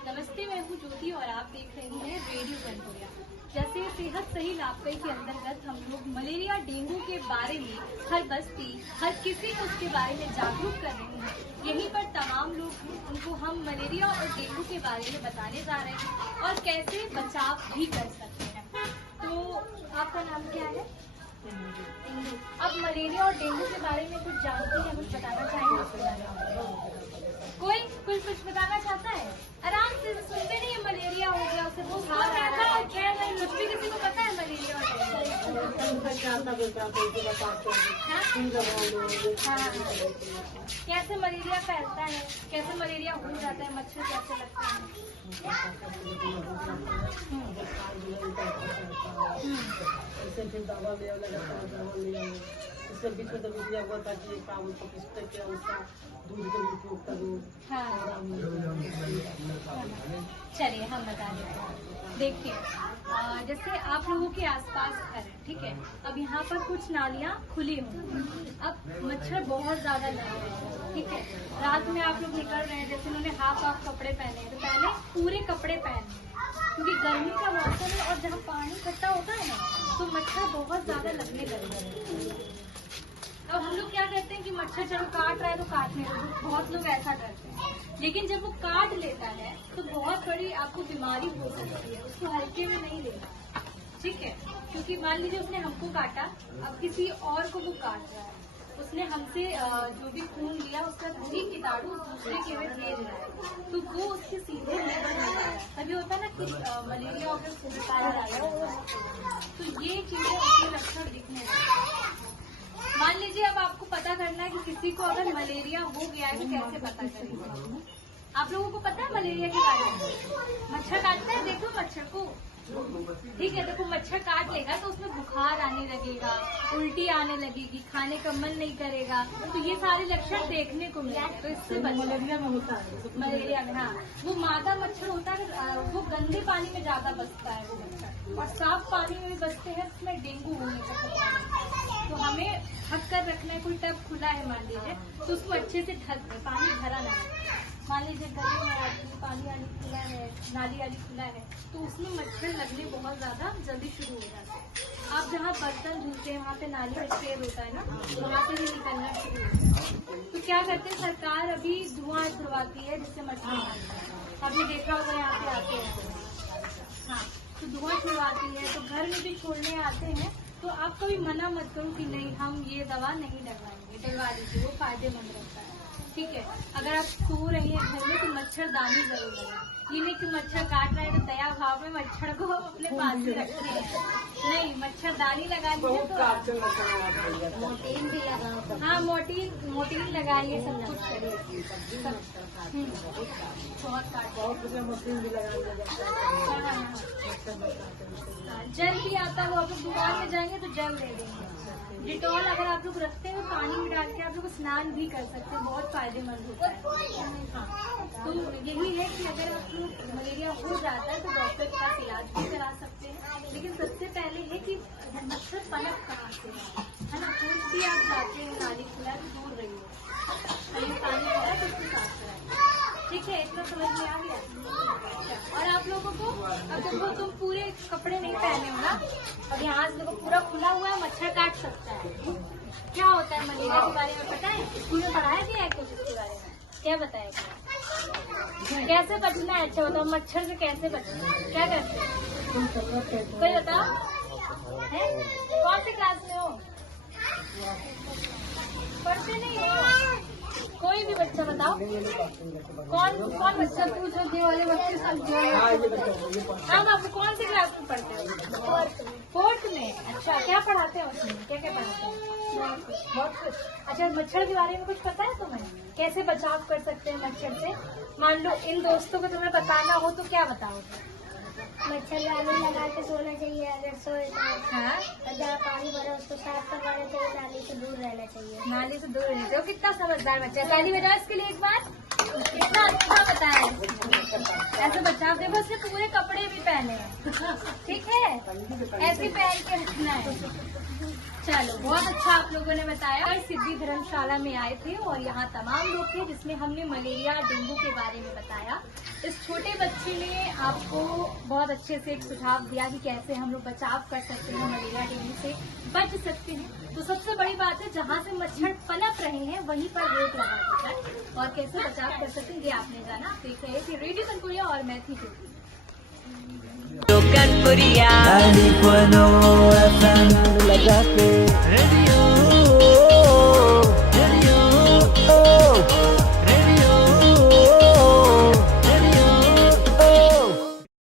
नमस्ते, मैं हूँ ज्योति और आप देख रही हैं रेडियो कंटोरिया। जैसे सेहत सही लाभकारी के अंतर्गत हम लोग मलेरिया डेंगू के बारे में हर बस्ती हर किसी को उसके बारे में जागरूक कर रहे हैं। यहीं पर तमाम लोग हैं, उनको हम मलेरिया और डेंगू के बारे में बताने जा रहे हैं और कैसे बचाव भी कर सकते हैं। तो आपका नाम क्या है? इंदु। अब मलेरिया और डेंगू के बारे में कुछ जानती है, कुछ बताना चाहेंगे? कोई कुछ बताना चाहता है? आराम से सुनते नहीं है। मलेरिया हो गया, उसे बुखार आ रहा है, क्या नहीं, कुछ भी किसी को पता है मलेरिया और कैसे मलेरिया फैलता है, कैसे मलेरिया हो जाता है, मच्छर कैसे लगता है? फिर दवा लिया उससे बीच में तो लिया हुआ था कि काम उसका दूध का उपयोग करूँ। चलिए हम बता देते हैं। देखिए, जैसे आप लोगों के आसपास घर है, ठीक है। अब यहाँ पर कुछ नालियाँ खुली हुई, अब मच्छर बहुत ज्यादा लग रहे हैं, ठीक है। रात में आप लोग निकल रहे हैं, जैसे उन्होंने हाफ कपड़े पहने हैं, तो पहले पूरे कपड़े पहने, क्योंकि गर्मी का मौसम है और जहाँ पानी इकट्ठा होता है ना, तो मच्छर बहुत ज्यादा लगने लगते हैं। अब हम लोग क्या करते हैं कि मच्छर चलो काट रहा है तो काटने दो, बहुत लोग ऐसा करते हैं। लेकिन जब वो काट लेता है तो बहुत बड़ी आपको बीमारी हो सकती है, उसको हल्के में नहीं लेना, ठीक है। क्योंकि मान लीजिए उसने हमको काटा, अब किसी और को वो काट रहा है, उसने हमसे जो भी खून लिया उसका वही कीटाणु दूसरे के में भेज रहा है, तो वो उसके सीधे मुंह पर नहीं आया। तभी होता है ना कि मलेरिया अगर फैल रहा है, तो ये चीजें उसके लक्षण दिखने लगते हैं। मान लीजिए अब आपको पता करना है कि किसी को अगर मलेरिया हो गया है तो कैसे पता करेंगे? आप लोगों को पता है मलेरिया के बारे में? मच्छर काटता है, देखो मच्छर को, ठीक है। देखो मच्छर काट लेगा तो उसमें बुखार आने लगेगा, उल्टी आने लगेगी, खाने का मन नहीं करेगा, तो ये सारे लक्षण देखने को मिलेंगे। तो इससे मलेरिया में होता है, मलेरिया में, हाँ, वो मादा मच्छर होता है, वो गंदे पानी में ज्यादा बसता है वो मच्छर, और साफ पानी में भी बसते हैं, उसमें डेंगू होने का खतरा रहता है। तो हमें ढक कर रखना है। कोई टब खुला है मान लीजिए, तो उसको अच्छे से ढक दे, पानी भरा ना रहे। मान लीजिए गली में पानी वाली खुला है, नाली वाली खुला है, तो उसमें मच्छर लगने बहुत ज्यादा जल्दी शुरू हो जाते हैं। आप जहाँ बर्तन धुलते हैं वहाँ पे नाली में छेद होता है ना, वहाँ से भी निकलना शुरू होता है। तो क्या करते हैं, सरकार अभी धुआं छुड़वाती है जिससे मच्छर मारता है। आपने देखा होगा यहाँ पे आते हैं, हाँ, तो धुआं छुड़वाती है, तो घर में भी छोड़ने आते हैं। तो आप कभी मना मत करो कि नहीं हम ये दवा नहीं डलवाएंगे, डलवा दीजिए, वो फायदेमंद रहता है, ठीक है। अगर आप सो रही हैं घर में तो मच्छरदानी जरूर लगाएं। ये नहीं कि मच्छर काट रहे हैं तो दया भाव में मच्छर को अपने पास ही रखते हैं, नहीं, मच्छरदानी लगा लीजिए। तो मोटीन भी लगाओ, हाँ, मोटीन लगाइए, सब कुछ करिए, बहुत मशीन भी लगाया जाता है। जल भी आता है, वो आप लोग दुकान में जाएंगे तो जल ले लेंगे। डिटॉल अगर आप लोग रखते हैं पानी में डाल के आप लोग स्नान भी कर सकते हैं, बहुत फायदेमंद होता है। हाँ, तो यही है कि अगर आप लोग मलेरिया हो जाता है तो डॉक्टर के पास इलाज भी करा सकते हैं। लेकिन सबसे पहले है कि मच्छर पनप कहाँ से है ना, कुछ भी आप जाते हैं नाली खुला तो दूर रहिए, कहीं पानी खुला तो उसको साफ कराइए, ठीक है। इतना समझ में आ गया। और आप लोगों को अब देखो, तुम पूरे कपड़े नहीं पहने हो ना, और यहाँ से देखो पूरा खुला हुआ है, मच्छर काट सकता है। क्या होता है मलेरिया के बारे में पता है? स्कूल में पढ़ाया गया है कुछ इसके बारे में? क्या बताएगा, कैसे बचना है? अच्छा बताओ, मच्छर से कैसे बचना है, क्या करते हैं कोई बताओ? कौन सी क्लास में हो? पढ़ते नहीं हो? कोई भी बच्चा बताओ, कौन बच्चा पूछो, ये वाले बच्चे सब जो है। हाँ बाबू, कौन सी क्लास में पढ़ते हो? फोर्थ में। अच्छा, क्या पढ़ाते हैं उसमें, क्या क्या पढ़ाते हैं? बहुत कुछ। अच्छा, मच्छर के बारे में कुछ पता है तुम्हें? कैसे बचाव कर सकते हैं मच्छर से? मान लो इन दोस्तों को तुम्हें बताना हो तो क्या बताओगे? मच्छरदानी लगा के सोना चाहिए, अगर सोए तो। हाँ, और जहाँ पानी भरा उसको साफ करवाना चाहिए, नाली से दूर रहना चाहिए। नाली से दूर रहना चाहिए। कितना समझदार बच्चा है, ताली बजाओ इसके लिए एक बार। कितना अच्छा बताया, ऐसे बचाव। देखो उसने पूरे कपड़े भी पहने हैं, ठीक है, ऐसे पहन के रखना है। चलो, बहुत अच्छा आप लोगों ने बताया। सिद्धि धर्मशाला में आए थे और यहाँ तमाम लोग थे जिसमें हमने मलेरिया डेंगू के बारे में बताया। इस छोटे बच्चे ने आपको बहुत अच्छे से एक सुझाव दिया कि कैसे हम लोग बचाव कर सकते हैं, मलेरिया डेंगू से बच सकते हैं। तो सबसे बड़ी बात है, जहाँ से मच्छर पनप रहे हैं वहीं पर रोक लगा देता है, और कैसे बचाव कर सकते हैं ये आपने जाना। आप देख रहे थे रेडियो कनपुरिया और मैं थी ज्योति। Kनपुरिया 90.0 FM लगा के